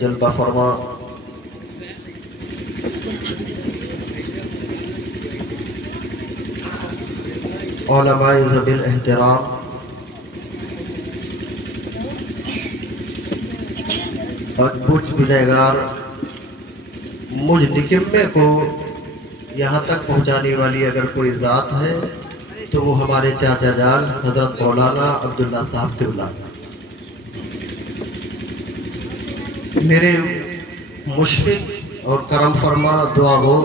जलवा फरमा उलमाए ज़बिल एहतराम, और कुछ गुनहगार मुझ निकम्मे को यहाँ तक पहुँचाने वाली अगर कोई ज़ात है तो वो हमारे चाचा जान हज़रत मौलाना अब्दुल्ला साहब क़िबला। मेरे मुशफ़िक़ और करम फरमा दुआ हो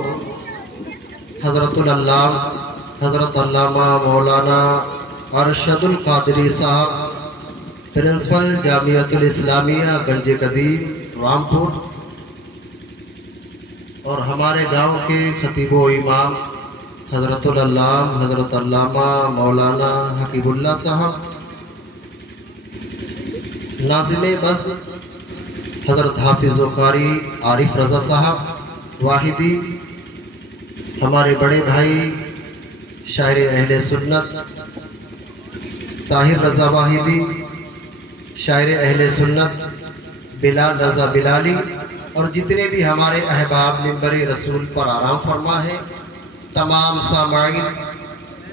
हज़रत अल्लामा मौलाना अरशदुल क़ादरी साहब, प्रिंसिपल जामियतुल इस्लामिया गंज कदीम रामपुर, और हमारे गांव के खतीबो इमाम हज़रतुल अल्लाम हज़रत अल्लामा मौलाना हकीबुल्ला साहब, नाज़िमे बज़्म हज़रत हाफिज़ो कारी आरिफ रज़ा साहब वाहिदी, हमारे बड़े भाई शायर अहले सुन्नत ताहिर रज़ा वाहिदी, शायर अहले सुन्नत बिलाल रज़ा बिलाली, और जितने भी हमारे अहबाब मिंबर रसूल पर आराम फरमा है, तमाम सामाईन,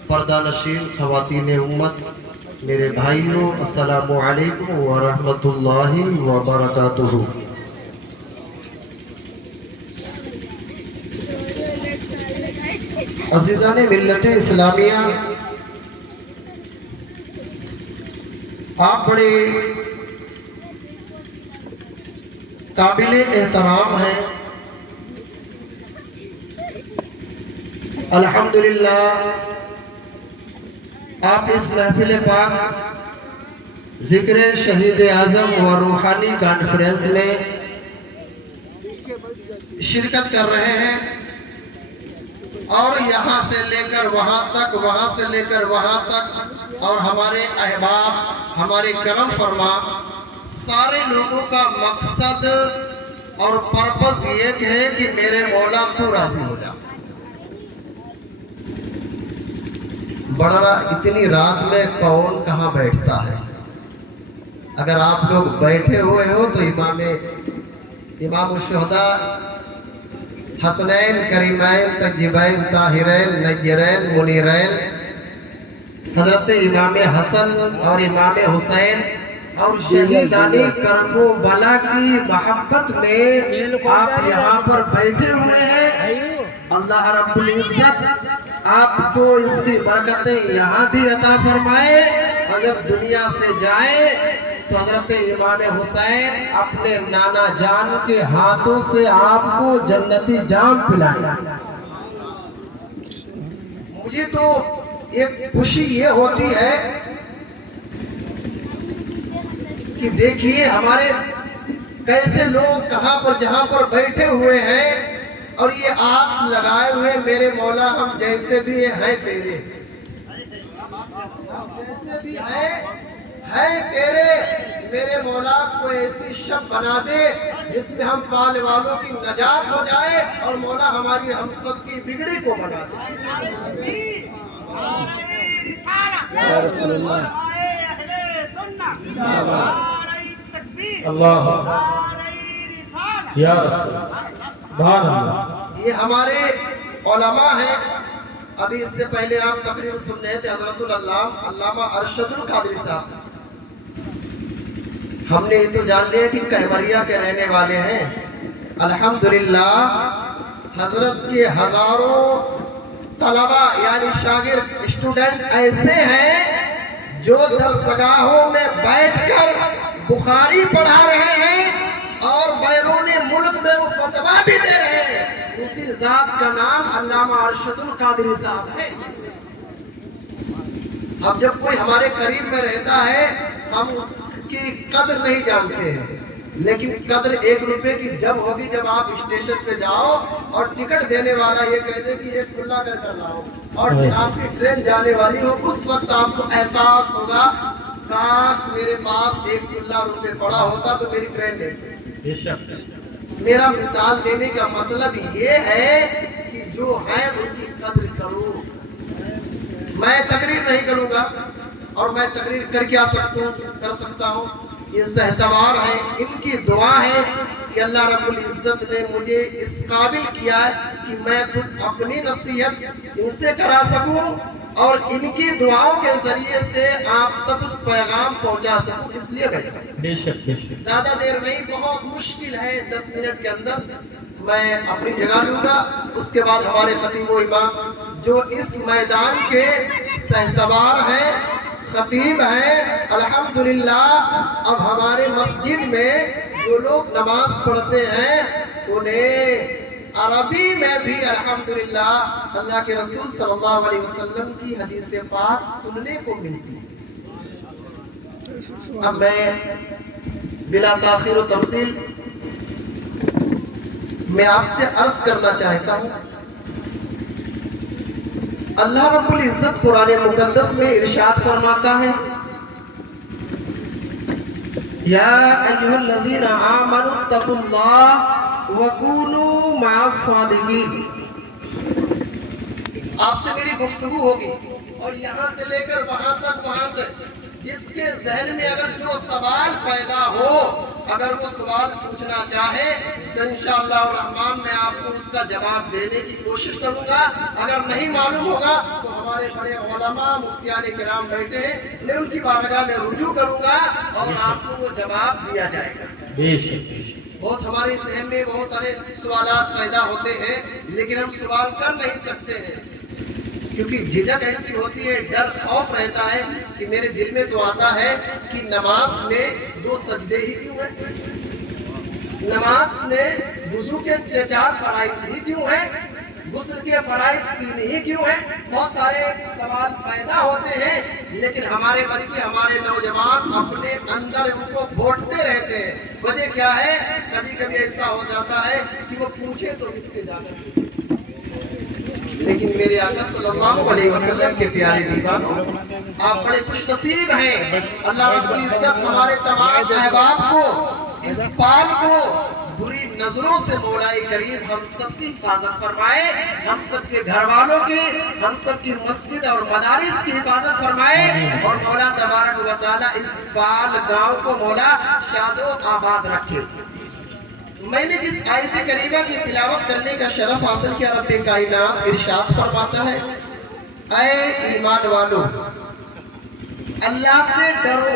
पर्दा नशीन, ख़वातीन उम्मत, मेरे भाइयों, अस्सलामु अलैकुम व रहमतुल्लाहि व बरकातुहू। अज़ीज़ाने मिल्लत इस्लामिया, आप बड़े काबिल एहतराम हैं। अल्हम्दुलिल्लाह, आप इस महफिल पाक ज़िक्र शहीद आज़म व रूहानी कॉन्फ्रेंस में शिरकत कर रहे हैं, और यहाँ से लेकर वहाँ तक, वहाँ से लेकर वहाँ तक, और हमारे अहबाब, हमारे करम फरमा सारे लोगों का मकसद और पर्पस ये है कि मेरे मौला तू राज़ी हो जा। बड़ा इतनी रात में कौन कहाँ बैठता है? अगर आप लोग बैठे हुए हो तो इमाम शुहदा हसनैन करीमैन तजीबैन ताहिरैन नजरैन मुनीरैन हजरत इमाम हसन और इमाम हुसैन और शहीदानी करबो बला की मोहब्बत में आप यहाँ पर बैठे हुए हैं। अल्लाह रब्बुल इज्जत आपको इसकी बरकतें यहाँ भी अता फरमाए, और जब दुनिया से जाए तो हजरत इमाम हुसैन अपने नाना जान के हाथों से आपको जन्नती जाम पिलाए। मुझे तो एक खुशी ये होती है कि देखिए हमारे कैसे लोग कहां पर जहां पर बैठे हुए हैं, और ये आस लगाए हुए मेरे मौला हम जैसे भी हैं तेरे, जैसे भी है तेरे, मेरे मौला को ऐसी शब बना दे जिसमें हम पाले वालों की नजात हो जाए, और मौला हमारी हम सब की बिगड़ी को बना दे। या रसूलुल्लाह अल्लाह या रसूल। ये हमारे उलमा हैं। अभी इससे पहले आप तकरीर सुन रहे थे हजरतुल अल्लामा अरशदुल क़ादरी साहब। हमने ये तो जान लिया कि कहमरिया के रहने वाले हैं। अल्हम्दुलिल्लाह, हजरत के हजारों तलबा यानी शागिर्द स्टूडेंट ऐसे हैं जो दरसगाहों में बैठकर बुखारी पढ़ा रहे हैं और बैरूनी मुल्क में वो फतवा भी दे रहे हैं। उसी जात का नाम अल्लामा अरशदुल क़ादरी साहब है। अब जब कोई हमारे करीब में रहता है हम उसकी कदर नहीं जानते हैं, लेकिन कदर 1 रुपए की जब होगी जब आप स्टेशन पे जाओ और टिकट देने वाला ये कह दे कि ये खुला कर लाओ और आपकी ट्रेन जाने वाली हो, उस वक्त आपको एहसास होगा काश मेरे पास 1 खुला रुपए पड़ा होता तो मेरी ट्रेन नहीं। मेरा मिसाल देने का मतलब ये है कि जो है उनकी कदर करो। मैं तकरीर नहीं करूंगा और मैं तकरीर कर क्या कर सकता हूँ। ये सहसवार है, इनकी दुआ है کہ اللہ رب العزت نے مجھے اس قابل کیا ہے کہ میں خود اپنی نصیحت ان سے کرا سکوں اور ان کی دعاؤں کے ذریعے سے آپ تک پیغام پہنچا سکوں، اس لیے بیٹھا۔ بے شک بے شک۔ زیادہ دیر نہیں، بہت مشکل ہے 10 منٹ کے اندر میں اپنی جگہ لوں گا، اس کے بعد ہمارے خطیب و امام جو اس میدان کے سہسوار ہیں، خطیب ہیں، الحمدللہ اب ہمارے مسجد میں جو لوگ نماز پڑھتے ہیں انہیں عربی میں بھی الحمدللہ اللہ کے رسول صلی اللہ علیہ وسلم کی حدیث پاک سننے کو ملتی ہے۔ اب میں بلا تاخیر و تفصیل میں آپ سے عرض کرنا چاہتا ہوں، اللہ رب العزت قرآن مقدس میں ارشاد فرماتا ہے، یا ایھا الذین آمنوا اتقوا اللہ وکونوا مع الصادقین۔ آپ سے میری گفتگو ہوگی اور یہاں سے لے کر وہاں تک، وہاں سے جس کے ذہن میں اگر جو سوال پیدا ہو، اگر وہ سوال پوچھنا چاہے تو انشاءاللہ الرحمن میں آپ کو اس کا جواب دینے کی کوشش کروں گا۔ اگر نہیں معلوم ہوگا تو ہمارے بڑے علماء مفتیان کرام بیٹھے ہیں، میں ان کی بارگاہ میں رجوع کروں گا اور آپ کو وہ جواب دیا جائے گا۔ بے شک بے شک۔ بہت ہمارے ذہن میں بہت سارے سوالات پیدا ہوتے ہیں لیکن ہم سوال کر نہیں سکتے ہیں کیونکہ جھجک ایسی ہوتی ہے، ڈر خوف رہتا ہے کہ میرے دل میں تو آتا ہے کہ نماز میں 2 سجدے ہی کیوں ہیں، نماز میں وضو کے 4 فرائض ہی کیوں ہیں، غسل کے فرائض 3 ہی کیوں ہیں۔ بہت سارے سوال پیدا ہوتے ہیں لیکن ہمارے بچے، ہمارے نوجوان اپنے اندر ان کو گھوٹتے رہتے ہیں۔ وجہ کیا ہے؟ کبھی کبھی ایسا ہو جاتا ہے کہ وہ پوچھے تو کس سے جا کر پوچھے، لیکن میرے آقا صلی اللہ علیہ وسلم کے پیارے دیوانوں، آپ بڑے خوش نصیب ہیں۔ اللہ رب العزت ہمارے تمام احباب کو، اس بال کو بری نظروں سے مولا کریم ہم سب کی حفاظت فرمائے، ہم سب کے گھر والوں کی، ہم سب کی مسجد اور مدارس کی حفاظت فرمائے، اور مولا تبارک و تعالی اس بال گاؤں کو مولا شاد و آباد رکھے۔ میں نے جس آیت کریمہ کی تلاوت کرنے کا شرف حاصل کیا، رب کائنات ارشاد فرماتا ہے، اے ایمان والو اللہ سے ڈرو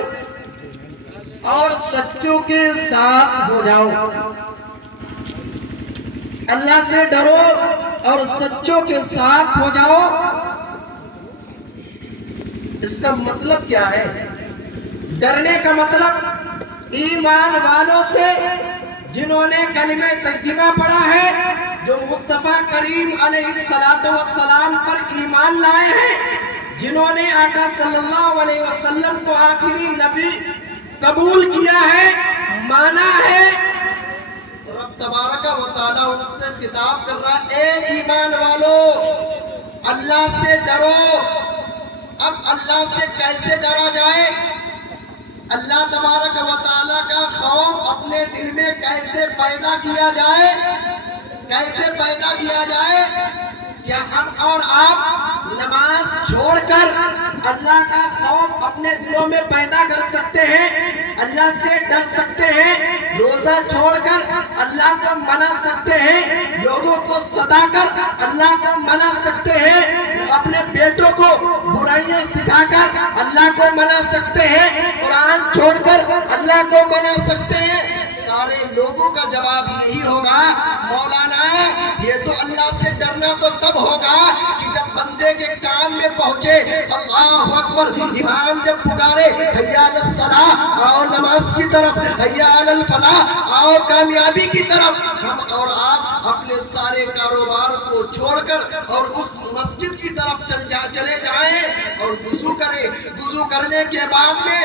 اور سچوں کے ساتھ ہو جاؤ، اللہ سے ڈرو اور سچوں کے ساتھ ہو جاؤ۔ اس کا مطلب کیا ہے؟ ڈرنے کا مطلب ایمان والوں سے جنہوں نے کلمہ ترجمہ پڑھا ہے، جو مصطفیٰ کریم علیہ السلام پر ایمان لائے ہیں، جنہوں نے آقا صلی اللہ علیہ وسلم کو آخری نبی قبول کیا ہے، مانا ہے۔ رب تبارک و تعالیٰ ان سے خطاب کر رہا ہے، اے ایمان والو اللہ سے ڈرو۔ اب اللہ سے کیسے ڈرا جائے؟ اللہ تبارک و تعالیٰ کا خوف اپنے دل میں کیسے پیدا کیا جائے؟ کیسے پیدا کیا جائے؟ کیا ہم اور آپ نماز چھوڑ کر اللہ کا خوف اپنے دلوں میں پیدا کر سکتے ہیں؟ اللہ سے ڈر سکتے ہیں؟ روزہ چھوڑ کر اللہ کو منا سکتے ہیں؟ لوگوں کو ستا کر اللہ کو منا سکتے ہیں؟ اپنے بیٹوں کو برائیاں سکھا کر اللہ کو منا سکتے ہیں؟ قرآن چھوڑ کر اللہ کو منا سکتے ہیں؟ سارے لوگوں کا جواب یہی ہوگا، مولانا یہ تو اللہ سے ڈرنا تو تب ہوگا کہ جب بندے کے کان میں پہنچے اللہ اکبر، امام جب پکارے حی علی الصلاۃ، آؤ نماز کی طرف، حی علی الفلاح، آؤ کامیابی کی طرف، ہم اور آپ اپنے سارے کاروبار کو چھوڑ کر اور اس مسجد کی طرف چلے جائیں اور وضو کریں، وضو کرنے کے بعد میں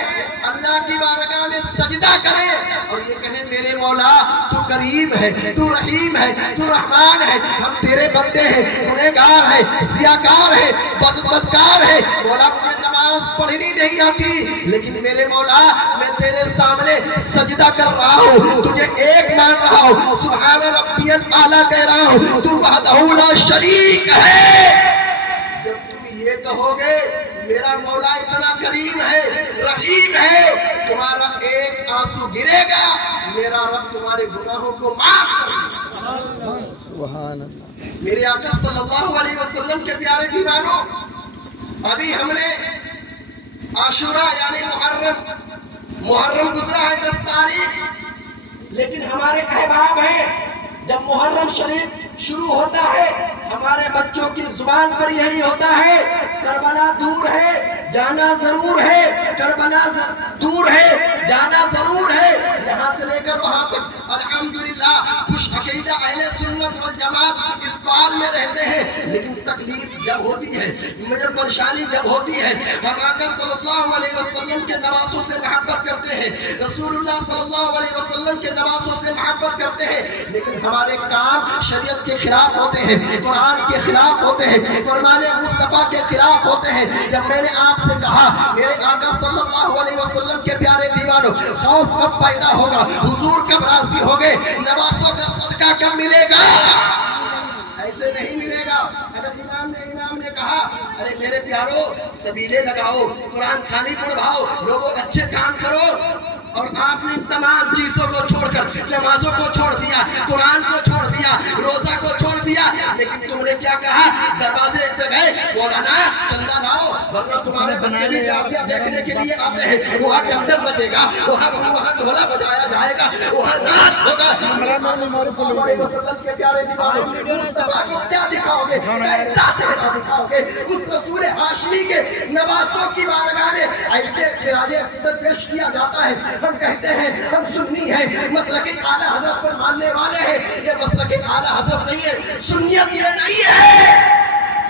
اللہ کی بارگاہ میں سجدہ کریں اور یہ کہیں میرے مولا تو کریم ہے، تو رحیم ہے، تو رحمان ہے، ہم تیرے بندے ہیں، گنہگار ہیں، سیاکار ہیں، بدکار ہیں، مولا مجھے نماز پڑھنی نہیں آتی لیکن میرے مولا میں تیرے سامنے سجدہ کر رہا ہوں، تجھے ایک مان رہا ہوں، سبحان ربی الاعلیٰ کہہ رہا ہوں، تو وحدہ لا شریک ہے۔ جب تم یہ کہو گے میرا مولا اتنا کریم ہے، رحیم ہے، تمہارا ایک آنسو گرے گا मेरा रब तुम्हारे गुनाहों को माफ कर देगा। सुभान अल्लाह। मेरे आका सल्लल्लाहु अलैहि वसल्लम के प्यारे दीवानों, अभी हमने आशुरा यानी मुहर्रम गुजरा है 10 तारीख, लेकिन हमारे अहबाब हैं जब मुहर्रम शरीफ शुरू होता है हमारे बच्चों की जुबान पर यही होता है, करबला दूर है जाना जरूर है, करबला दूर है जाना जरूर है। यहाँ से लेकर वहां तक अल्हम्दुलिल्लाह खुश अकीदा अहले सुन्नत वल जमात इस बाल में रहते हैं, लेकिन तकलीफ जब होती है, मुझे परेशानी जब होती है, हम आका सल्लल्लाहु अलैहि वसल्लम के नवासों से मोहब्बत करते हैं, रसूलुल्लाह सल्लल्लाहु अलैहि वसल्लम के नवासों से मोहब्बत करते हैं, लेकिन हमारे काम शरीयत के खिलाफ होते हैं, कुरान के खिलाफ होते हैं, फरमाने मुस्तफा के खिलाफ होते हैं। जब मैंने आपसे कहा मेरे आका सल्लल्लाहु अलैहि वसल्लम के प्यारे दीवानों, खौफ कब पैदा होगा, हुजूर कब राजी होंगे, नवासों का सदका कब मिलेगा? ऐसे नहीं मिलेगा। अगर इमाम ने कहा अरे मेरे प्यारो सबीले लगाओ, कुरान खानी पढ़वाओ, लोगों अच्छे काम करो, और आपने तमाम चीजों को छोड़कर नमाजों को छोड़ दिया, कुरान को छोड़ दिया, रोजा को छोड़ दिया, लेकिन तुमने क्या कहा, दरवाजे पे गए, मौलाना चंदा लाओ वरना तुम्हारे बच्चे भी ताज़िया देखने के लिए आते हैं, वहाँ डंडम बजेगा, वहाँ ढोला बजाया जाएगा, वहाँ नाच होगा। के प्यारे दीवानों, मुस्तफा को क्या दिखाओगे, कैसा चेहरा दिखाओगे? उस रसूल हाशमी के नवासों की बारगाह में ऐसे खिराजे अकीदत पेश किया जाता है। हम कहते हैं हम सुन्नी हैं, मसलक आला हजरत पर मानने वाले हैं। ये मसलक आला हजरत नहीं है, सुन्नियत ये नहीं है।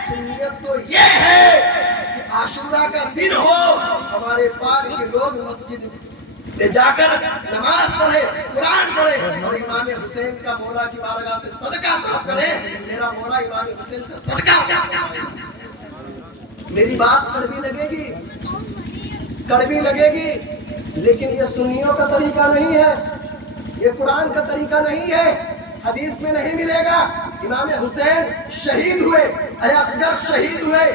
सुन्नियत तो ये है कि आशूरा का दिन हो, हमारे पार के लोग मस्जिद में जाकर नमाज पढ़े, कुरान पढ़े, और इमाम हुसैन का मौला की बारगाह से सदका तलब करे। मेरा मौला इमाम हुसैन का सदका। मेरी बात कड़वी लगेगी, लेकिन ये सुन्नियों का तरीका नहीं है, ये कुरान का तरीका नहीं है, हदीस में नहीं मिलेगा। इमाम हुसैन शहीद हुए, असगर शहीद हुए,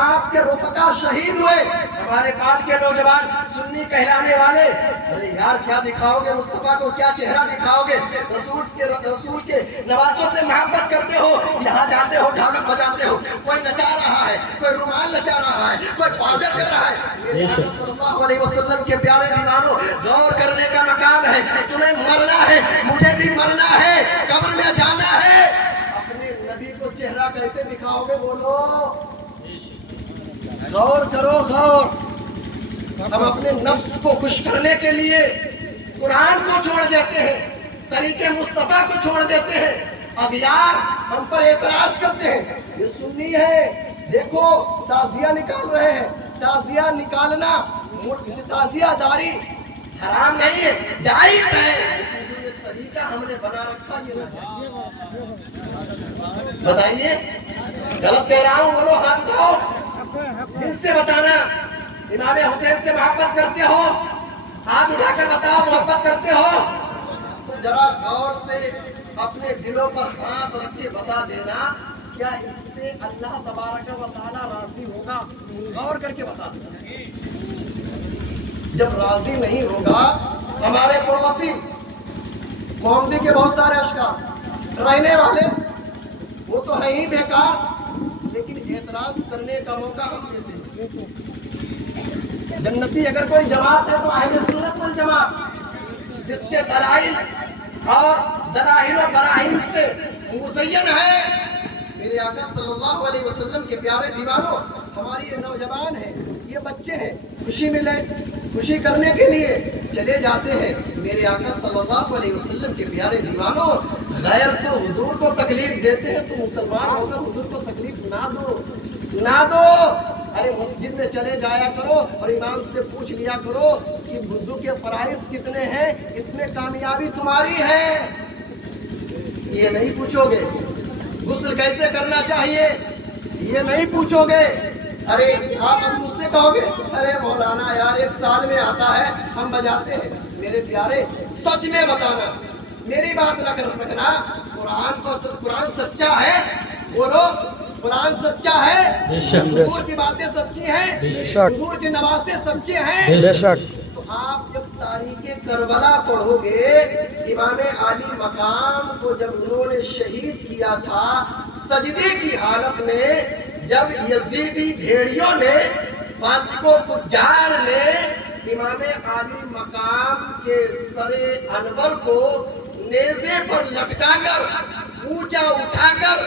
आपके रुफका शहीद हुए, हमारे पाल के नौजवान सुन्नी कहलाने वाले, अरे यार क्या दिखाओगे मुस्तफा को, क्या चेहरा दिखाओगे? रसूल के नवासों से मोहब्बत करते हो, यहाँ जाते हो ढोलक बजाते हो, कोई नचा रहा है, कोई रुमाल नचा रहा है, कोई पाउडर कर रहा है। सल्लल्लाहु अलैहि वसल्लम के प्यारे दीवानों, गौर करने का मकाम है, तुम्हें मरना है, मुझे भी मरना है, कब्र में जाना है। अपने नबी को चेहरा कैसे दिखाओगे, बोलो? गौर करो, गौर। हम अपने नफ्स को खुश करने के लिए कुरान को छोड़ देते हैं, तरीके मुस्तफा को छोड़ देते हैं। अब यार हम पर एतराज करते हैं, ये सुन्नी है, देखो ताजिया निकाल रहे हैं, ताजिया निकालना, ताजिया दारी हराम नहीं है, जायज है, लेकिन ये तरीका हमने बना रखा, ये बताइए गलत कह रहा हूँ? बोलो, हाथ उठाओ, दिल से बताना। इमाम हुसैन से मोहब्बत करते हो? हाथ उठाकर बताओ, मोहब्बत करते हो? तो जरा गौर से अपने दिलों पर हाथ रख के बता देना, क्या इससे अल्लाह तबारक व तआला राजी होगा? गौर करके बता देना। जब राजी नहीं होगा, हमारे पड़ोसी मोहम्मदी के बहुत सारे अशखास रहने वाले, वो तो है ही बेकार, लेकिन एतराज करने का मौका हम देते हैं। जन्नती अगर कोई जमात है तो अहले सुन्नत वल जमात, जिसके दलाइल और दलाइल और बराहीन से मुज़य्यन है। मेरे आका सल्लल्लाहु अलैहि वसल्लम के प्यारे दीवानों, हमारी ये नौजवान है, ये बच्चे हैं, खुशी मिले, खुशी करने के लिए चले जाते हैं। मेरे आका सल्लल्लाहु अलैहि वसल्लम के प्यारे दीवानों, गैर तो हुजूर को तकलीफ देते हैं, तो मुसलमान होकर हुजूर को तकलीफ ना दो। अरे मस्जिद में चले जाया करो और इमाम से पूछ लिया करो कि वुज़ू के फराइज़ कितने हैं, इसमें कामयाबी तुम्हारी है। ये नहीं पूछोगे गुस्ल कैसे करना चाहिए, ये नहीं पूछोगे। अरे आप अब मुझसे कहोगे अरे मौलाना यार 1 साल में आता है, हम बजाते हैं। मेरे प्यारे सच में बताना, मेरी बात न कर रखना। कुरान सच्चा है, बोलो कुरान सच्चा है, हुजूर की बातें सच्ची हैं, हुजूर की नवाज़ें सच्चे हैं। बेशक। तो आप जब तारीख करबला पढ़ोगे, इमाम आली मकाम को जब उन्होंने शहीद किया था सजदे की हालत में, जब यजीदी भेड़ियों ने, फासिकों फुज्जार ने इमाम आली मकाम के सरे अनवर को नेज़े पर लटकाकर ऊंचा उठाकर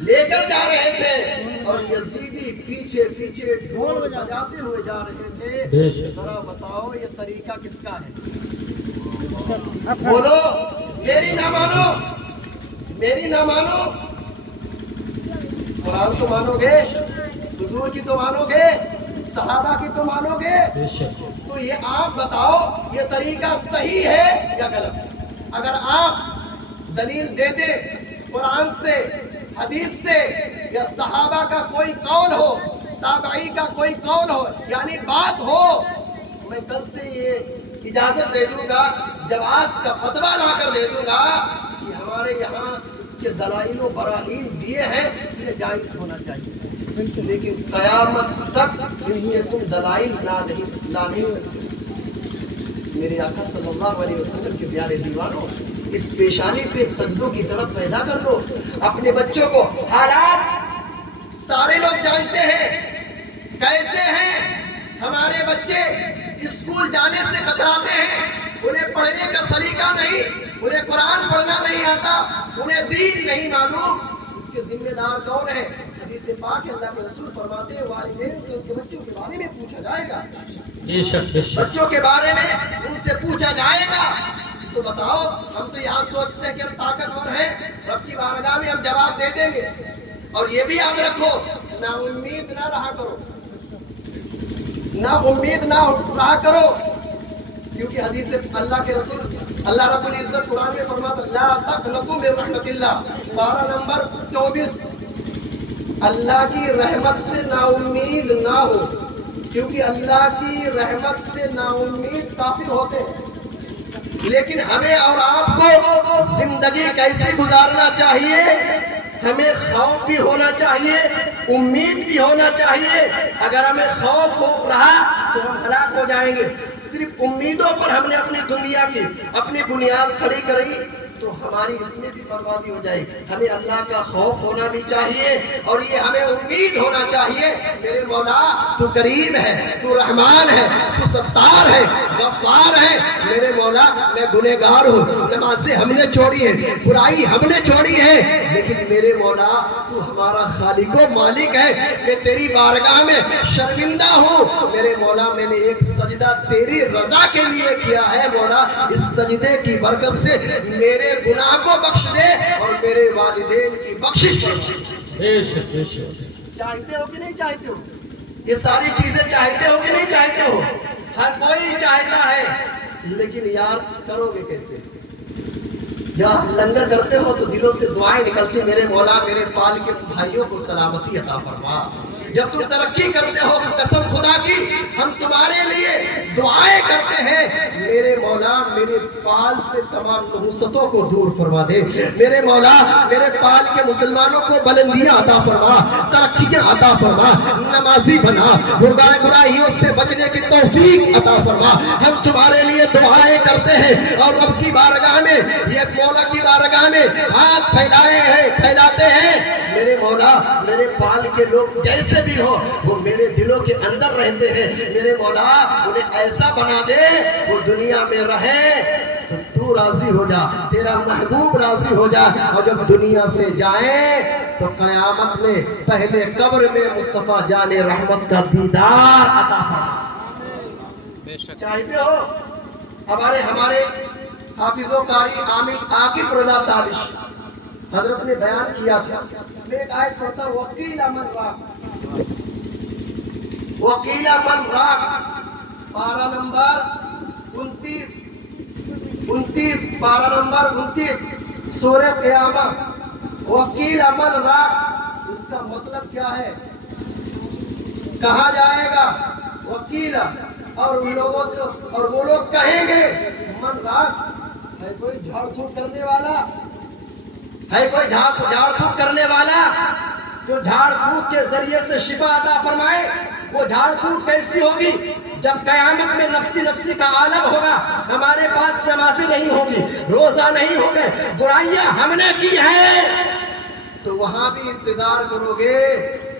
लेकर जा रहे थे और यजीदी पीछे पीछे ढोल बजाते हुए जा रहे थे, जरा बताओ ये तरीका किसका है? बोलो, मेरी ना मानो, मेरी ना मानो, कुरान तो मानोगे, हुजूर की तो मानोगे, सहाबा की तो मानोगे, तो ये आप बताओ ये तरीका सही है या गलत? अगर आप दलील दे दे कुरान से, हदीस से, या सहाबा का कोई कौल हो, ताबई का कोई कौल हो, यानी बात हो, मैं कल से ये इजाजत दे दूंगा, जवाज का फतवा लाकर दे दूंगा कि हमारे यहाँ इसके दलाइल व बराहीन दिए हैं, ये जायज होना चाहिए, लेकिन कयामत तक इसके तुम दलाइल ला नहीं सकते। मेरे आका सल्लल्लाहु अलैहि वसल्लम के प्यारे दीवानों, इस पेशानी पे सजदों की तरफ पैदा कर लो अपने बच्चों को। हालात सारे लोग जानते हैं कैसे हैं हमारे बच्चे, स्कूल जाने से कतराते हैं, उन्हें पढ़ने का सलीका नहीं, उन्हें कुरान पढ़ना नहीं आता, उन्हें दीन नहीं मालूम। इसके जिम्मेदार कौन है? हदीस पाक अल्लाह के रसूल फरमाते हैं वालिदैन से उनके बच्चों के बारे में पूछा जाएगा, बच्चों के बारे में उनसे पूछा जाएगा। तो बताओ, हम तो यहाँ सोचते हैं कि हम ताकतवर हैं, रब की बारगाह में हम जवाब दे देंगे। और ये भी याद रखो, ना उम्मीद ना रहा करो, ना उम्मीद ना रहा करो, क्योंकि हदीस अल्लाह के रसूल अल्लाह रब्बुल इज्जत कुरान में फरमाता है ला तक़नतू मिन रहमतिल्लाह, पारा नंबर 24, अल्लाह की रहमत से ना उम्मीद ना हो, क्योंकि अल्लाह की रहमत से ना उम्मीद काफिर होते हैं। लेकिन हमें और आपको जिंदगी कैसे गुजारना चाहिए? हमें खौफ भी होना चाहिए, उम्मीद भी होना चाहिए। अगर हमें खौफ हो रहा तो हम हलाक हो जाएंगे। सिर्फ उम्मीदों पर हमने अपनी दुनिया की अपनी बुनियाद खड़ी करी तो हमारी इसमें भी बर्बादी हो जाएगी। हमें अल्लाह का खौफ होना भी चाहिए और ये हमें उम्मीद होना चाहिए, मेरे मौला तू करीम है, तू रहमान है, सुसत्तार है, गफ्फार है। मेरे मौला मैं गुनहगार हूँ, नमाज़ें हमने छोड़ी है, बुराई हमने छोड़ी है, लेकिन मेरे मौला तू हमारा खालिक व मालिक है। मैं तेरी बारगाह में शर्मिंदा हूँ। मेरे मौला मैंने एक सजदा तेरी रजा के लिए किया है। मौला इस सजदे की बरकत से मेरे गुनाह को बख्श दे और मेरे वालिदैन की बख्शिश चाहते हो कि नहीं चाहते हो? ये सारी चीजें चाहते हो कि नहीं चाहते हो? हर कोई चाहता है, लेकिन यार करोगे कैसे? जब लंगर करते हो तो दिलों से दुआएं निकलती, मेरे मौला मेरे पाल के भाइयों को सलामती अता फरमा। जब तुम तरक्की करते हो तो कसम खुदा की हम तुम्हारे लिए दुआएं करते हैं, मेरे मौला मेरे पाल से तमाम नहुसतों को दूर फरमा दे। मेरे मौला मेरे पाल के मुसलमानों को बुलंदियां अता फरमा, तरक्कियां अता फरमा, नमाजी बना, बुराइयों से बचने की तौफीक अता फरमा। हम तुम्हारे लिए दुआएं करते हैं और रब की बारगाह में, ये मौला की बारगाह में हाथ फैलाते हैं। मेरे मौला मेरे पाल के लोग जैसे भी हो वो मेरे दिलों के अंदर रहते हैं। मेरे मौला उन्हें ऐसा बना दे वो दुनिया में रहे तो तू राजी हो जा, तेरा महबूब राजी हो जा, और जब दुनिया से जाए तो कयामत में पहले कब्र में मुस्तफा जाने रहमत का दीदार अता फरमा। चाहते हो? हमारे हाफिजो कारी आमिल आकिब रजा ताबिश हजरत ने बयान किया था, मैं एक आयत पढ़ता हूं, वकील अमन राग पारा नंबर 29 पारा नंबर 29 सूरह क़ियामा। वकील अमन राग, इसका मतलब क्या है? कहा जाएगा वकील, और उन लोगों से, और वो लोग कहेंगे मन राग है कोई झाड़ फूक करने वाला, है कोई झाड़ फूक करने वाला जो झाड़ फूक के जरिए से शिफा अता फरमाए। वो झाड़ फूक कैसी होगी? جب قیامت میں نفسی نفسی کا عالم ہوگا، ہمارے پاس نمازیں نہیں ہوں گی، روزہ نہیں ہوں گے، برائیاں ہم نے کی ہیں، تو وہاں بھی انتظار کرو گے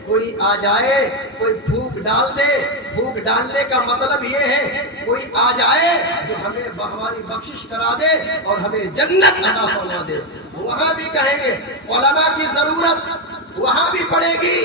کوئی آ جائے، کوئی پھونک ڈال دے۔ پھونک ڈالنے کا مطلب یہ ہے کوئی آ جائے جو ہمیں ہماری بخشش کرا دے اور ہمیں جنت عطا فرما دے۔ وہاں بھی کہیں گے علماء کی ضرورت وہاں بھی پڑے گی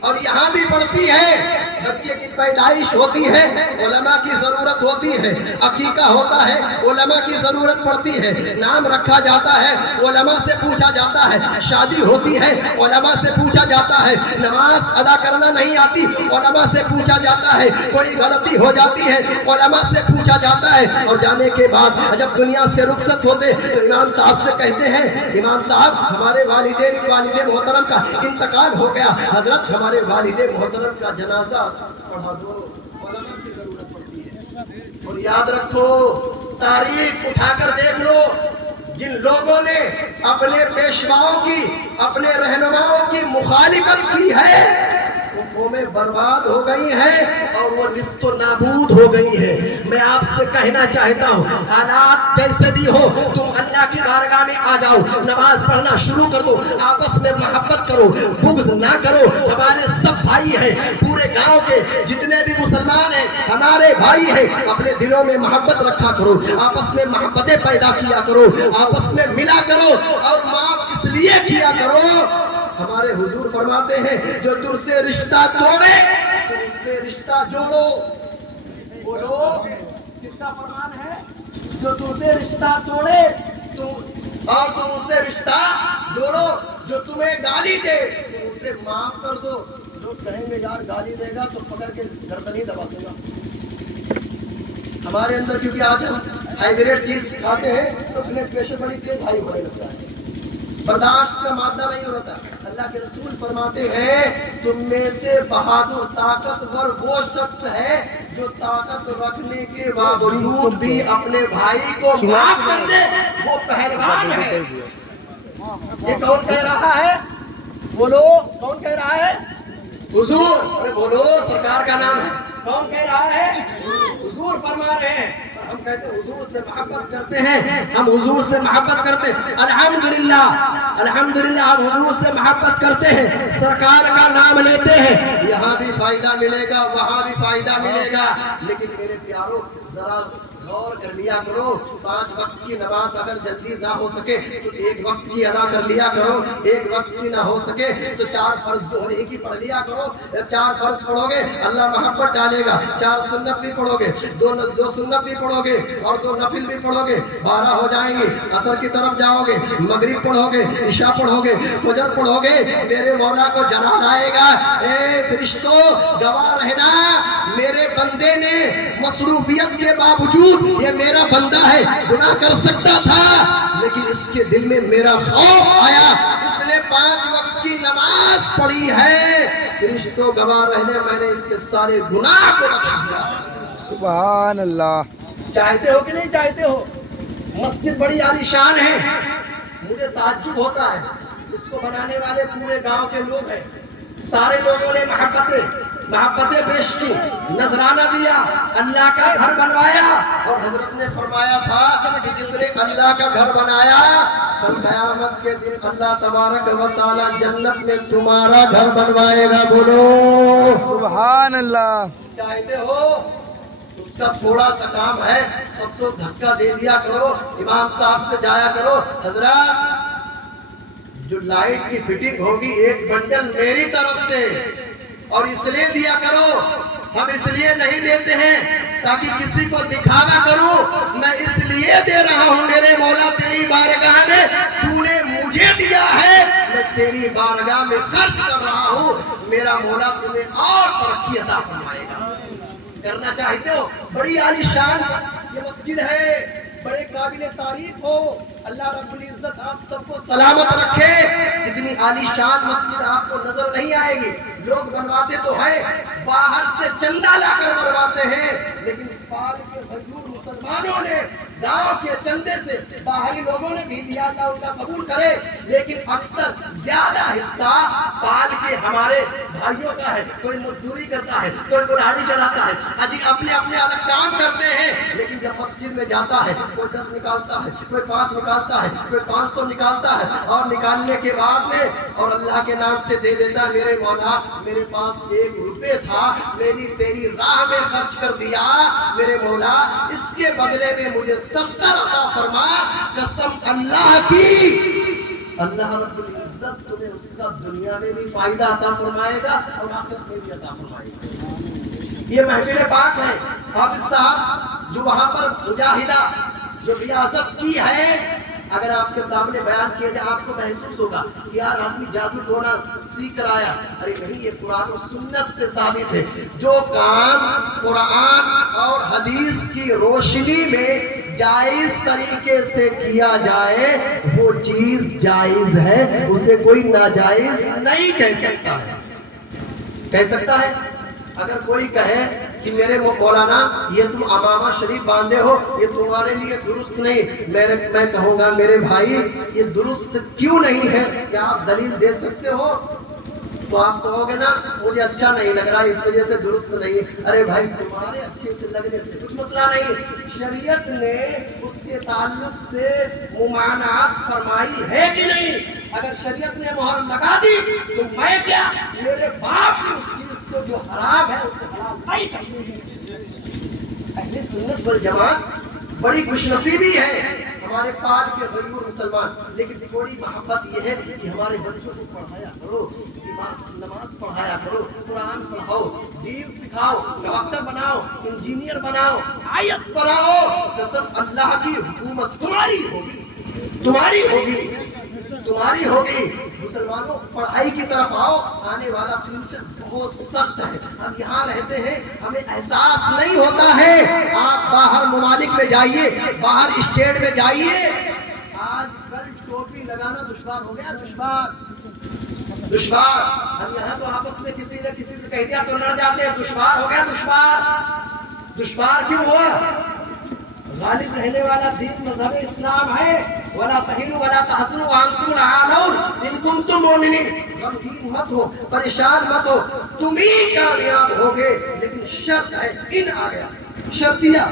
اور یہاں بھی پڑتی ہے۔ بچے کی پیدائش ہوتی ہے، علماء کی ضرورت ہوتی ہے، عقیقہ ہوتا ہے، علماء کی ضرورت پڑتی ہے، نام رکھا جاتا ہے، علماء سے پوچھا جاتا ہے، شادی ہوتی ہے، علماء سے پوچھا جاتا ہے، نماز ادا کرنا نہیں آتی، علماء سے پوچھا جاتا ہے، کوئی غلطی ہو جاتی ہے، علماء سے پوچھا جاتا ہے، اور جانے کے بعد جب دنیا سے رخصت ہوتے تو امام صاحب سے کہتے ہیں امام صاحب ہمارے والد محترم کا انتقال ہو گیا، حضرت ہمارے والد محترم کا جنازہ پڑھا دو۔ علماء کی ضرورت پڑتی ہے۔ اور یاد رکھو، تاریخ اٹھا کر دیکھ لو، جن لوگوں نے اپنے پیشواؤں کی، اپنے رہنماؤں کی مخالفت کی ہے، وہ قومیں برباد ہو گئی ہیں اور وہ نیست و نابود ہو گئی ہیں۔ میں آپ سے کہنا چاہتا ہوں حالات جیسے بھی ہو، تم اللہ کی بارگاہ میں آ جاؤ، نماز پڑھنا شروع کر دو، آپس میں محبت کرو، بغض نہ کرو۔ ہمارے سب بھائی ہیں، پورے گاؤں کے جتنے بھی مسلمان ہیں ہمارے بھائی ہیں، اپنے دلوں میں محبت رکھا کرو، آپس میں محبتیں پیدا کیا کرو، آپس میں ملا کرو اور معاف اس لیے کیا کرو۔ ہمارے حضور فرماتے ہیں جو تم سے رشتہ توڑے تم اس سے رشتہ جوڑو۔ بولو کس کا فرمان ہے؟ جو تم سے رشتہ توڑے اور تم اس سے رشتہ جوڑو، جو تمہیں گالی دے تم اسے معاف کر دو۔ لوگ کہیں گے یار گالی دے گا تو پکڑ کے گردنی دبا دوں گا۔ ہمارے اندر کیونکہ آج ہم ہائی گریڈ چیز کھاتے ہیں تو بلڈ پریشر بڑی تیز ہائی ہونے لگتا ہے، برداشت کا مادہ نہیں ہوتا۔ اللہ کے رسول فرماتے ہیں تم میں سے بہادر طاقتور وہ شخص ہے جو طاقت رکھنے کے باوجود بھی اپنے بھائی کو معاف کر دے، وہ پہلوان ہے۔ یہ کون کہہ رہا ہے؟ بولو کون کہہ رہا ہے؟ حضور۔ بولو سرکار کا نام ہے۔ کون کہہ رہا ہے؟ حضور فرما رہے ہیں۔ ہم کہتے ہیں حضور سے محبت کرتے ہیں، ہم حضور سے محبت کرتے ہیں، الحمدللہ الحمدللہ ہم حضور سے محبت کرتے ہیں، سرکار کا نام لیتے ہیں، یہاں بھی فائدہ ملے گا وہاں بھی فائدہ ملے گا۔ لیکن میرے پیارو ذرا غور کر لیا کرو، 5 وقت کی نماز اگر جلدی نہ ہو سکے تو 1 وقت کی ادا کر لیا کرو، 1 وقت کی نہ ہو سکے تو 4 فرض ظہر کی پڑھ لیا کرو۔ 4 فرض پڑھو گے اللہ محبت ڈالے گا، 4 سنت بھی پڑھو گے، 2 سنت بھی پڑھو گے اور 2 نفل بھی پڑھو گے، 12 ہو جائیں گے۔ عصر کی طرف جاؤ گے، مغرب پڑھو گے، عشاء پڑھو گے، فجر پڑھو گے، میرے مولا کو جلال آئے گا۔ اے فرشتوں گواہ رہنا، میرے بندے نے مصروفیت کے باوجود یہ میرا بندہ ہے، گناہ کر سکتا تھا لیکن اس کے دل میں میرا خوف آیا، اس نے 5 وقت کی نماز پڑھی ہے۔ فرشتوں گواہ رہنے میں نے اس کے سارے گناہ کو بخش دیا۔ سبحان اللہ۔ چاہتے ہو کہ نہیں چاہتے ہو؟ مسجد بڑی عالی شان ہے، مجھے تعجب ہوتا ہے، اس کو بنانے والے پورے گاؤں کے لوگ ہیں، سارے لوگوں نے محبتیں پیش کی، نذرانہ دیا، اللہ کا گھر بنوایا، اور حضرت نے فرمایا تھا کہ جس نے اللہ کا گھر بنایا کل قیامت کے دن اللہ تبارک و تعالی جنت میں تمہارا گھر بنوائے گا۔ بولو سبحان اللہ۔ چاہتے ہو؟ اس کا تھوڑا سا کام ہے، سب تو دھکا دے دیا کرو، امام صاحب سے جایا کرو، حضرات جو لائٹ کی فٹنگ ہوگی 1 بنڈل میری طرف سے، اور اس لیے دیا کرو، ہم اس لیے نہیں دیتے ہیں تاکہ کسی کو دکھاوا کروں، میں اس لیے دے رہا ہوں میرے مولا تیری بارگاہ میں تو نے مجھے دیا ہے، میں تیری بارگاہ میں خرچ کر رہا ہوں، میرا مولا تمہیں اور ترقی عطا فرمائے گا۔ کرنا چاہتے ہو؟ بڑی عالی شان یہ مسجد ہے، بڑے قابل تعریف ہو، اللہ رب العزت آپ سب کو سلامت رکھے۔ اتنی عالی شان مسجد آپ کو نظر نہیں آئے گی، لوگ بنواتے تو ہیں، باہر سے چندہ لا کر بنواتے ہیں، لیکن پال کے غیور مسلمانوں نے گاؤں کے چندے سے बाहरी लोगों ने भी दिया, अल्लाह उनका कबूल करे, लेकिन अक्सर ज्यादा हिस्सा पाल के हमारे भाइयों का है। कोई मजदूरी करता है, कोई कुल्हाड़ी चलाता है, अजी अपने अपने अलग काम करते हैं, लेकिन जब मस्जिद में जाता है कोई 10 निकालता है, कोई 5 निकालता है, कोई 500 निकालता है, और निकालने के बाद में और अल्लाह के नाम से दे देता, मेरे मौला मेरे पास 1 रुपए था, मेरी तेरी राह में खर्च कर दिया, मेरे मौला इसके बदले में मुझे 70 अता फरमा। कसम अल्लाह की, अल्लाह रब्बुल इज्जत तुम्हें उसका दुनिया में भी फायदा अता फरमाएगा और आखिरत में भी अता फरमाएगा। ये महफिल पाक है। हाफिज साहब जो वहां पर मुजाहिदा जो रियासत की है, अगर आपके सामने बयान किया जाए आपको महसूस होगा कि यार आदमी जादू टोना सीख कर आया। अरे नहीं, ये कुरान और सुन्नत से साबित है। जो काम कुरान और हदीस की रोशनी में जायज तरीके से किया जाए वो चीज जायज है, उसे कोई नाजायज नहीं कह सकता है। कह सकता है? अगर कोई कहे कि मेरे मौलाना ये तुम अमामा शरीफ बांधे हो, ये तुम्हारे लिए दुरुस्त नहीं, मैं कहूँगा मेरे भाई ये दुरुस्त क्यों नहीं है, क्या आप दलील दे सकते हो? तो आप कहोगे ना मुझे अच्छा नहीं लग रहा, इस वजह से दुरुस्त नहीं। अरे भाई तुम्हारे अच्छे से लगने से कुछ मसला नहीं, शरीयत ने उसके ताल्लुक से मुमानात फरमाई है कि नहीं? अगर शरीयत ने मोहर लगा दी तो मैं क्या, मेरे बाप की उस चीज को जो हराम है उससे हलाल नहीं कर सकते। अहले सुन्नत वल जमात बड़ी खुशनसीबी है हमारे पाल के गयूर मुसलमान, लेकिन थोड़ी मोहब्बत ये है कि हमारे बच्चों को पढ़ाया करो, नमाज पढ़ाया करो, कुरान पढ़ाओ, दीन सिखाओ, डॉक्टर बनाओ, इंजीनियर बनाओ, आईएएस बनाओ। कसम अल्लाह की हुकूमत तुम्हारी होगी, तुम्हारी होगी, तुम्हारी होगी। मुसलमानों पढ़ाई की तरफ आओ, आने वाला फ्यूचर बहुत सख्त है। हम यहाँ रहते हैं, हमें एहसास नहीं होता है। आप बाहर मुमालिक में जाइए, बाहर स्टेट में जाइए, आजकल टोपी लगाना दुश्वार हो गया, दुश्वार। हम यहाँ तो आपस में किसी ने किसी से कह दिया तो लड़ जाते हैं, दुश्वार हो गया, दुश्वार क्यों हुआ? गालिब रहने वाला दीन मजहब इस्लाम है। वला तहिनु वला तहसनु व अंतुम आलून इन कुंतुम मुमिनीन। गमगीन मत हो, परेशान मत हो, तुम ही कामयाब होगे, लेकिन शर्त है, इन आ गया शर्तिया,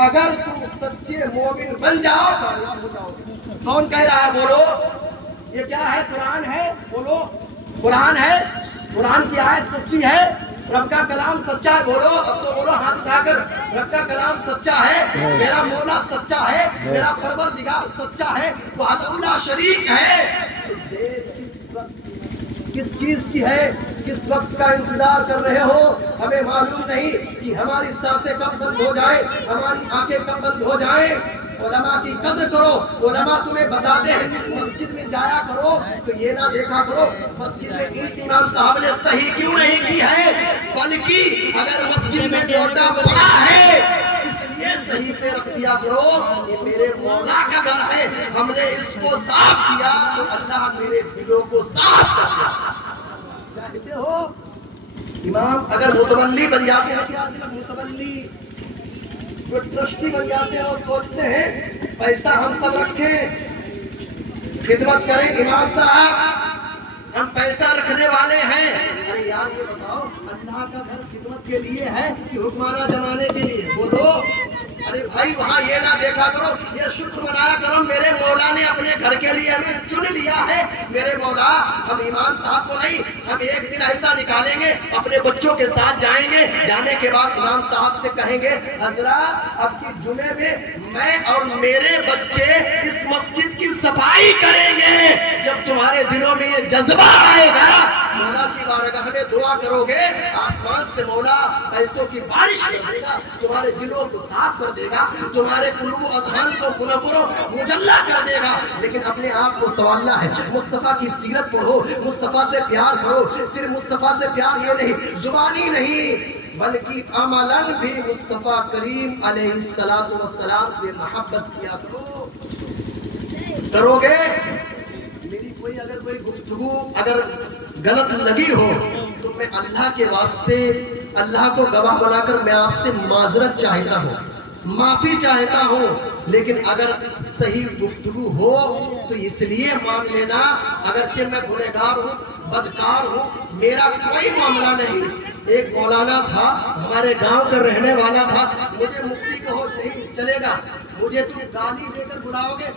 अगर तुम सच्चे मोमिन बन जाओ कामयाब हो जाओगे। कौन कह रहा है? बोलो। ये क्या है? कुरान है, बोलो। कुरान है, कुरान की आयत सच्ची है, रब का कलाम सच्चा है, बोलो। अब तो बोलो हाथ उठाकर, रब का कलाम सच्चा है, मेरा मौला सच्चा है, मेरा परवरदिगार सच्चा है, वहदहुला शरीक है। तो देर किस वक्त, किस चीज की है, किस वक्त का इंतजार कर रहे हो? हमें मालूम नहीं कि हमारी सांसें कब बंद हो जाए, हमारी आंखें कब बंद हो जाए। उलमा की कद्र करो, उलमा तुम्हें बताते हैं मस्जिद में जाया करो तो ये ना देखा करो मस्जिद में ईद इमाम साहब ने सही क्यों नहीं की है, बल्कि अगर मस्जिद में टोटा पड़ा है इसलिए सही से रख दिया करो, ये मेरे मौला का घर है, हमने इसको साफ किया तो अल्लाह मेरे दिलों को साफ कर दिया। जानते हो इमाम अगर मुतवल्ली बन जाते हैं, क्या मुतवल्ली जो ट्रस्टी बन जाते हैं और सोचते हैं पैसा हम सब रखें, खिदमत करें, इमाम साहब हम पैसा रखने वाले हैं। अरे यार ये बताओ अल्लाह का घर खिदमत के लिए है कि हुक्माना जमाने के लिए? बोलो। अरे भाई वहाँ ये ना देखा करो, ये शुक्र मनाया करो मेरे मौला ने अपने घर के लिए हमें चुन लिया है। मेरे मौला हम इमाम साहब को नहीं, हम एक दिन ऐसा निकालेंगे अपने बच्चों के साथ जाएंगे, जाने के बाद इमाम साहब से कहेंगे हजरत अब की जुमे में मैं और मेरे बच्चे इस मस्जिद की सफाई करेंगे। जब तुम्हारे दिलों में ये जज्बा आएगा मौला की बारगाह में दुआ करोगे, आसमान से मौला पैसों की बारिश कर देगा, तुम्हारे दिलों को साफ कर देगा, तुम्हारे कुलूब अज़हान को मुनव्वर मुजल्ला कर देगा। लेकिन अपने आप को सवालना है, मुस्तफ़ा की सीरत पढ़ो, मुस्तफ़ा से प्यार करो। सिर्फ मुस्तफ़ा से प्यार ये नहीं, जुबानी नहीं बल्कि अमलन भी मुस्तफ़ा करीम अलैहिस्सलातु वस्सलाम से मोहब्बत किया करो। करोगे? मेरी कोई अगर कोई गुफ्तगू अगर गलत लगी हो तो मैं अल्लाह के वास्ते अल्लाह को गवाह बनाकर मैं आपसे माजरत चाहता हूँ, माफी चाहता हूँ। لیکن اگر صحیح گفتگو ہو تو اس لیے مان لینا اگرچہ میں گنہگار ہوں بدکار ہوں میرا کوئی معاملہ نہیں. ایک مولانا تھا ہمارے گاؤں کا رہنے والا تھا. مجھے مفتی کہو نہیں چلے گا, مجھے تم گالی دے کر بلاؤ گے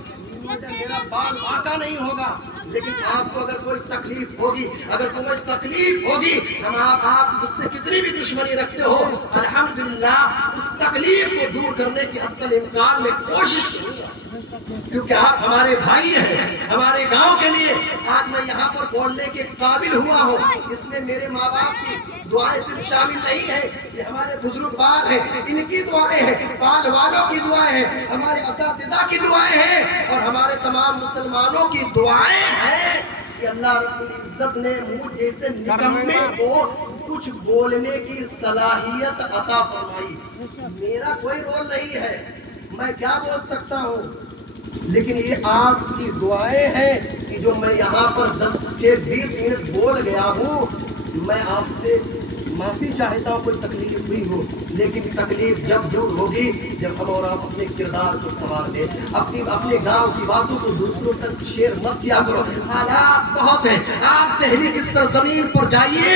میرا بال واقع نہیں ہوگا, لیکن آپ کو اگر کوئی تکلیف ہوگی اگر کوئی تکلیف ہوگی آپ مجھ سے کتنی بھی دشمنی رکھتے ہو الحمدللہ اس تکلیف کو دور کرنے کی حتی الامکان میں کوشش کروں گا, کیونکہ آپ ہمارے بھائی ہیں ہمارے گاؤں کے لیے. آج میں یہاں پر بولنے کے قابل ہوا ہوں اس میں میرے ماں باپ کی دعائیں صرف شامل نہیں ہیں, یہ ہمارے بزرگوار ہیں ان کی دعائیں ہیں, بال والوں کی دعائیں ہیں, ہمارے اساتذہ کی دعائیں ہیں اور ہمارے تمام مسلمانوں کی دعائیں ہیں کہ اللہ رب العزت نے مجھ جیسے نکمے کو کچھ بولنے کی صلاحیت عطا فرمائی. میرا کوئی رول نہیں ہے, میں کیا بول سکتا ہوں, لیکن یہ آپ کی دعائیں ہیں کہ جو میں یہاں پر 10 کے 20 منٹ بول گیا ہوں. میں آپ سے معافی چاہتا ہوں کوئی تکلیف ہوئی ہو, لیکن تکلیف جب دور ہوگی جب ہم اور آپ اپنے کردار کو سنوار لیں, اپنے گاؤں کی باتوں کو دوسروں تک شیئر مت کیا کرو. حالات بہت ہیں, آپ دہلی کی سرزمین پر جائیے,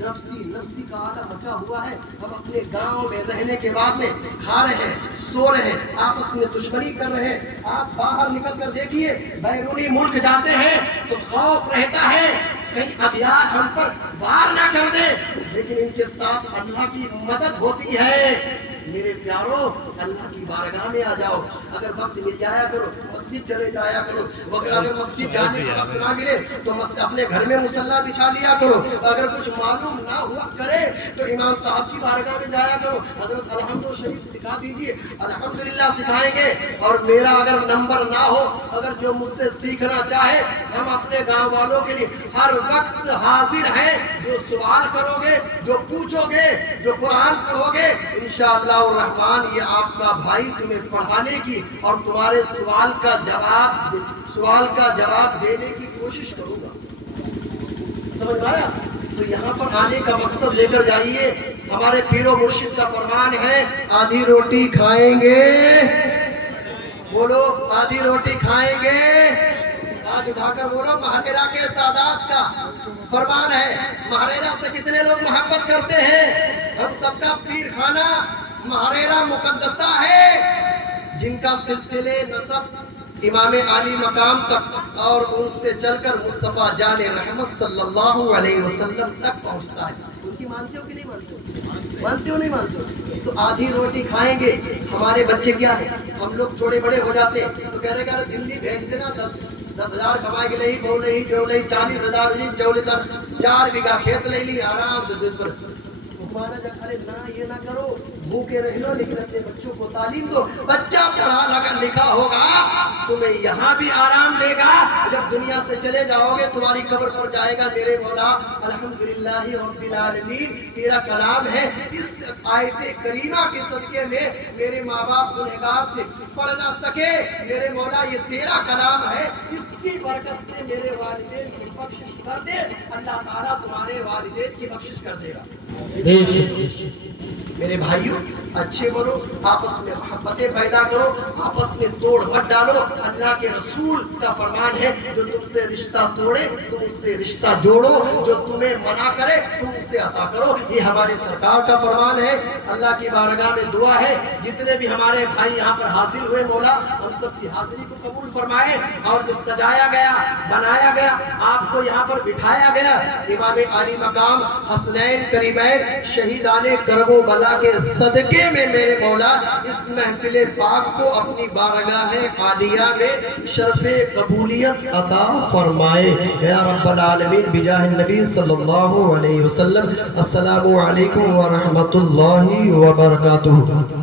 نفسی کا عالم مچا ہوا ہے. ہم اپنے گاؤں میں رہنے کے بعد میں کھا رہے ہیں سو رہے ہیں آپس میں دشمنی کر رہے ہیں. آپ باہر نکل کر دیکھیے بیرونی ملک جاتے ہیں تو خوف رہتا ہے کہیں اغیار ہم پر وار نہ کر دیں, لیکن ان کے ساتھ اللہ کی مدد ہوتی ہے. میرے پیارو اللہ کی بارگاہ میں آ جاؤ, اگر وقت مل جایا کرو مسجد چلے جایا کرو, اگر مسجد جانے کا وقت نہ ملے تو اپنے گھر میں مصلی بچھا لیا کرو, اگر کچھ معلوم نہ ہوا کرے تو امام صاحب کی بارگاہ میں جایا کرو. حضرت الحمد شریف سکھا دیجئے, الحمدللہ سکھائیں گے. اور میرا اگر نمبر نہ ہو, اگر جو مجھ سے سیکھنا چاہے ہم اپنے گاؤں والوں کے لیے ہر وقت حاضر ہیں. جو سوال کرو گے جو پوچھو گے جو قرآن پڑھو گے انشاءاللہ الرحمن یہ آپ کا بھائی تمہیں پڑھانے کی اور تمہارے سوال کا جواب دینے کی کوشش کروں گا. سمجھ آیا؟ تو یہاں پر آنے کا مقصد لے کر جائیے. ہمارے پیر و مرشد کا فرمان ہے آدھی روٹی کھائیں گے, بولو آدھی روٹی کھائیں گے, ہاتھ اٹھا کر بولو. مہاریرا کے سادات کا فرمان ہے. مہاریرا سے کتنے لوگ محبت کرتے ہیں؟ ہم سب کا پیر خانہ مہاریرا مقدسہ ہے جن کا سلسلے نسب امام عالی مقام تک اور ان سے چل کر مصطفیٰ جان رحمت صلی اللہ علیہ وسلم تک پہنچتا ہے. ان کی مانتے ہو کہ نہیں مانتے ہو؟ مانتے ہو نہیں مانتے ہو؟ تو آدھی روٹی کھائیں گے. ہمارے بچے کیا ہیں, ہم لوگ تھوڑے بڑے ہو جاتے تو کہہ رہے کہ دلی بھیج دینا 10,000 کمائے کے لئی بول رہی جو لئی 40,000 لی جو لیتا 4 بیگھا کھیت لے لی آرام سے دودھ پر. حکمانہ جا ارے نہ یہ نہ کرو, بھوکے رہ لو لیکن اپنے بچوں کو تعلیم دو. بچہ پڑھا لکھا ہوگا تمہیں یہاں بھی آرام دے گا, جب دنیا سے چلے جاؤ گے تمہاری قبر پر جائے گا میرے مولا الحمدللہ رب العالمین تیرا کلام ہے. اس آیت کریمہ کے صدقے میں میرے ماں باپ گنہگار تھے پڑھ نہ سکے, میرے مولا یہ تیرا کلام ہے, اس کی برکت سے میرے والدین کی بخشش کر دے. اللہ تعالیٰ تمہارے والدین کی بخشش کر دے گا. میرے بھائیوں اچھے بنو, آپس میں محبتیں پیدا کرو, آپس میں توڑ مت ڈالو. اللہ کے رسول کا فرمان ہے جو تم سے رشتہ توڑے تم اس سے رشتہ جوڑو, جو تمہیں منع کرے تم اسے عطا کرو. یہ ہمارے سرکار کا فرمان ہے. اللہ کی بارگاہ میں دعا ہے جتنے بھی ہمارے بھائی یہاں پر حاضر ہوئے مولا ہم سب کی حاضری کو قبول فرمائے, اور جو سجایا گیا بنایا گیا آپ کو یہاں پر بٹھایا گیا امام عالی مقام حسنین کریمین شہیدان کرب و بلا کے صدقے میں میرے مولا اس محفل پاک کو اپنی بارگاہ عالیہ میں شرف قبولیت عطا فرمائے یا رب العالمین بجاہ النبی صلی اللہ علیہ وسلم. السلام علیکم ورحمۃ اللہ وبرکاتہ.